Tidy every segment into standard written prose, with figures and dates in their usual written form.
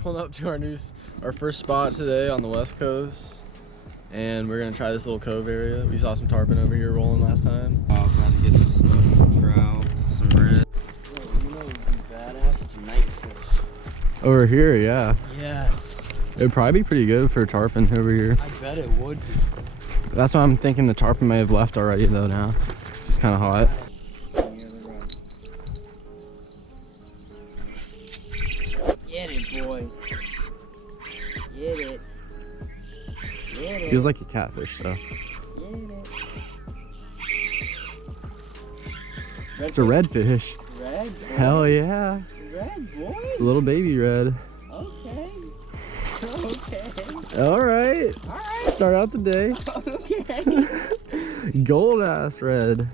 pulling up to our first spot today on the west coast, and we're gonna try this little cove area. We saw some tarpon over here rolling last time. Oh, glad to get some snook, some trout, some red. Oh, you know, badass night fish over here. Yeah. Yeah. It'd probably be pretty good for tarpon over here. I bet it would be. That's why I'm thinking the tarpon may have left already though. Now it's kind of hot. Get it, boy. Get it. Get it. Feels like a catfish though. Get it. It's a redfish. Red, boy. Hell yeah. Red, boy. It's a little baby red. Okay. Okay. All right. All right. Start out the day. Okay. Gold ass red.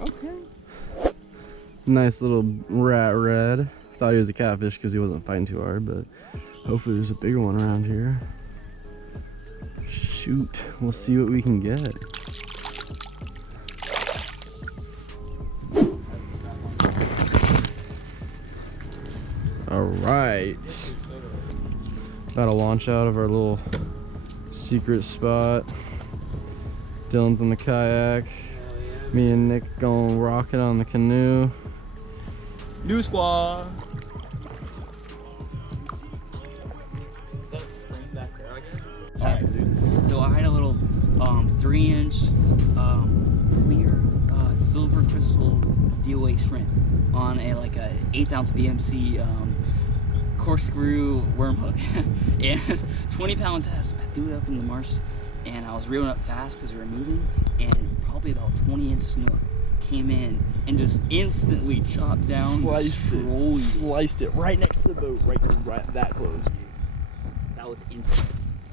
Okay. Nice little rat red. Thought he was a catfish because he wasn't fighting too hard, but hopefully there's a bigger one around here. Shoot, we'll see what we can get. All right. About to launch out of our little secret spot. Dylan's on the kayak. Me and Nick going rocket on the canoe. New squad. Alright, so I had a little 3-inch clear silver crystal DOA shrimp on a 1/8 ounce BMC corkscrew worm hook and 20-pound test. I threw it up in the marsh and I was reeling up fast because we were moving, and probably about 20-inch snook came in and just instantly chopped down, sliced it right next to the boat, right that close. That was instant.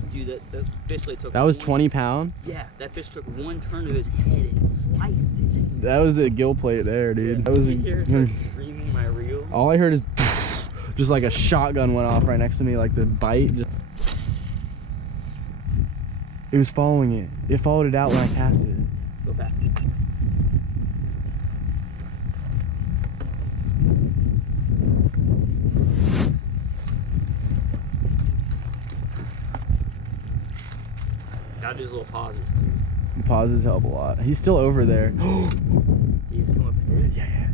Dude, the fish took. That was 20 pound? Yeah, that fish took one turn of his head and sliced it. That was the gill plate there, dude. Yeah. That was. You hear her screaming my reel? All I heard is just like a shotgun went off right next to me, like the bite. It was following it. It followed it out when I cast it. Go fast. Gotta do his little pauses too. The pauses help a lot. He's still over there. He's come up and hit. Yeah.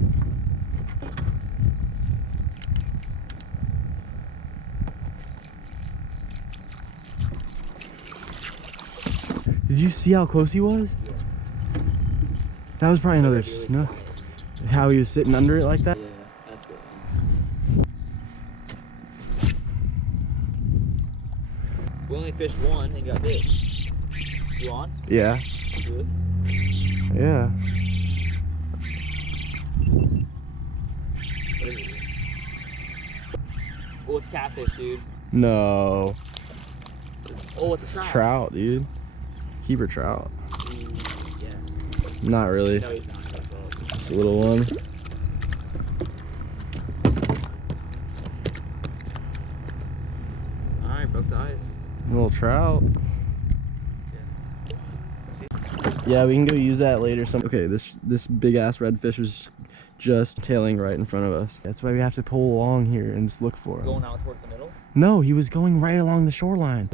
Did you see how close he was? Yeah. That was probably another snook. How he was sitting under it like that? Yeah, that's good. We only fished one and got bit. You on? Yeah. Good. Yeah. What is it? Oh, it's catfish, dude. No. Oh, it's a It's trout. trout, dude. It's keeper trout. Yes. Not really. No, he's not. That's all. It's a little one. Alright, broke the ice. A little trout. Yeah, we can go use that later. Okay, this big ass redfish was just tailing right in front of us. That's why we have to pull along here and just look for him. Going out towards the middle? No, he was going right along the shoreline.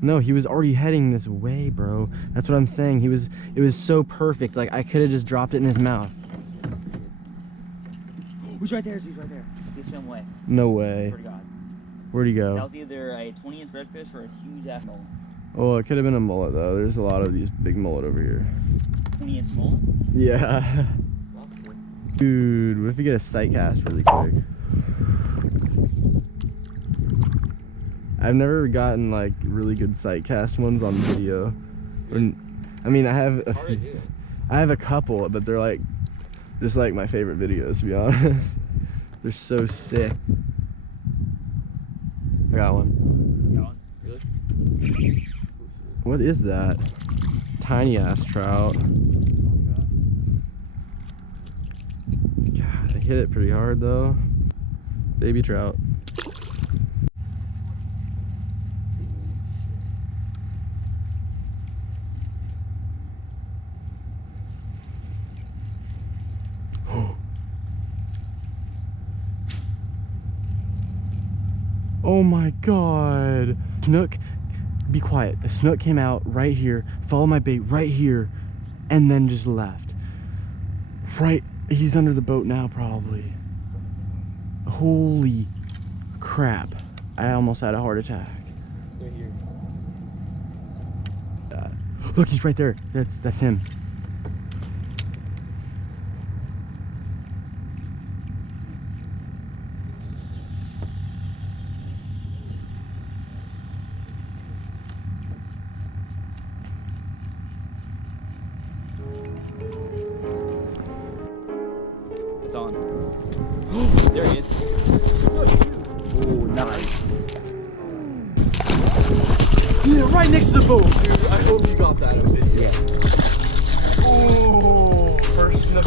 No, he was already heading this way, bro. That's what I'm saying. It was so perfect. Like, I could have just dropped it in his mouth. He's right there, he's right there. He's swim away. No way. Swear to God. Where'd he go? That was either a 20-inch redfish or a huge ass mullet. Oh, it could have been a mullet though. There's a lot of these big mullet over here. 20-inch mullet? Yeah. Dude, what if we get a sight cast really quick? I've never gotten like really good sight cast ones on video. I mean, I have a couple, but they're like just like my favorite videos, to be honest. They're so sick. I got one. Got one? Really? What is that? Tiny ass trout. God, I hit it pretty hard though. Baby trout. Oh my God. Snook, be quiet. A snook came out right here, followed my bait right here, and then just left. Right, he's under the boat now probably. Holy crap. I almost had a heart attack. Right here. Look, he's right there. That's him. It's on. There he is. Oh, nice. Yeah, right next to the boat, dude. I hope you got that on video. Yeah. Oh, first snook.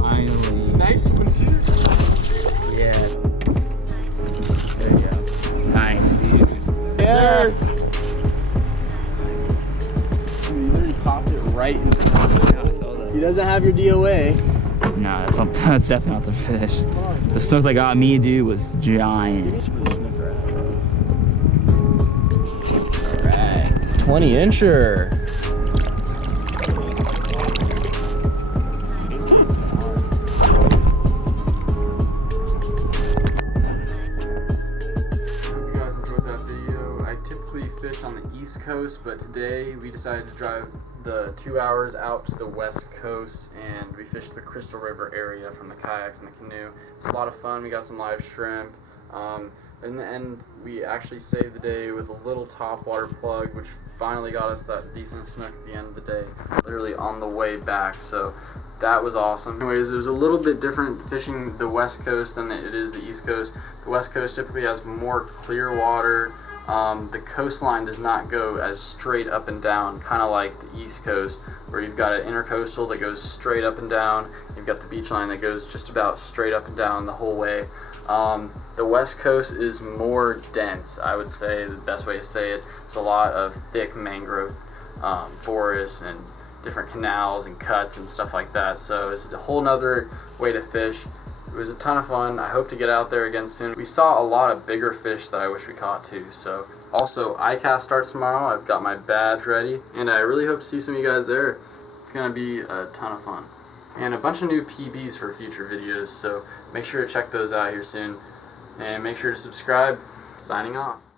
Finally. Nice one too. Yeah. There you go. Nice, dude. Yeah. Dude, you literally popped it right in the Yeah, I saw that. He doesn't have your DOA. Nah, that's not. That's definitely not the fish. The snook that got me, dude, was giant. Alright. 20 incher. Hope you guys enjoyed that video. I typically fish on the East Coast, but today we decided to drive the 2 hours out to the West Coast, and we fished the Crystal River area from the kayaks and the canoe. It was a lot of fun. We got some live shrimp. In the end, we actually saved the day with a little topwater plug, which finally got us that decent snook at the end of the day, literally on the way back. So that was awesome. Anyways, it was a little bit different fishing the West Coast than it is the East Coast. The West Coast typically has more clear water. The coastline does not go as straight up and down, kind of like the East Coast, where you've got an intercoastal that goes straight up and down. You've got the beach line that goes just about straight up and down the whole way. The West Coast is more dense, I would say, the best way to say it. There's a lot of thick mangrove forests and different canals and cuts and stuff like that. So it's a whole nother way to fish. It was a ton of fun. I hope to get out there again soon. We saw a lot of bigger fish that I wish we caught too. So also, ICAST starts tomorrow. I've got my badge ready, and I really hope to see some of you guys there. It's gonna be a ton of fun. And a bunch of new PBs for future videos, so make sure to check those out here soon. And make sure to subscribe. Signing off.